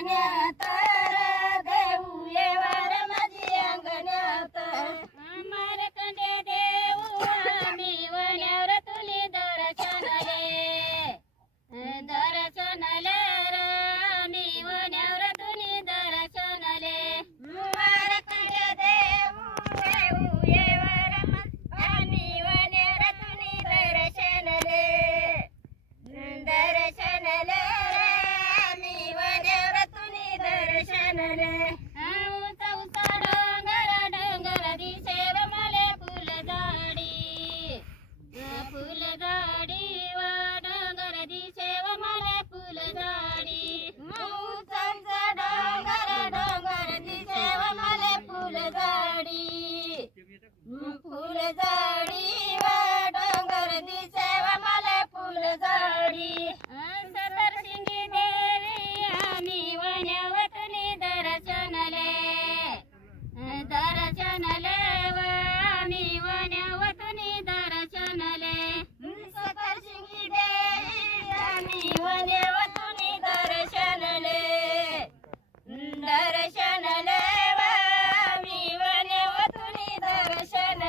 अंगण्यात देऊ येवार माझी अंगण्यात मारकंडे देऊ आम्ही वण्यावर तुली दर्शनले दर्शनले आम्ही वण्यावर तुली दर्शनले मारकंडे देऊ येवार आम्ही वण्यावर तुली दर्शनले दर्शनले आम्ही वण्यावर तुली दर्शनले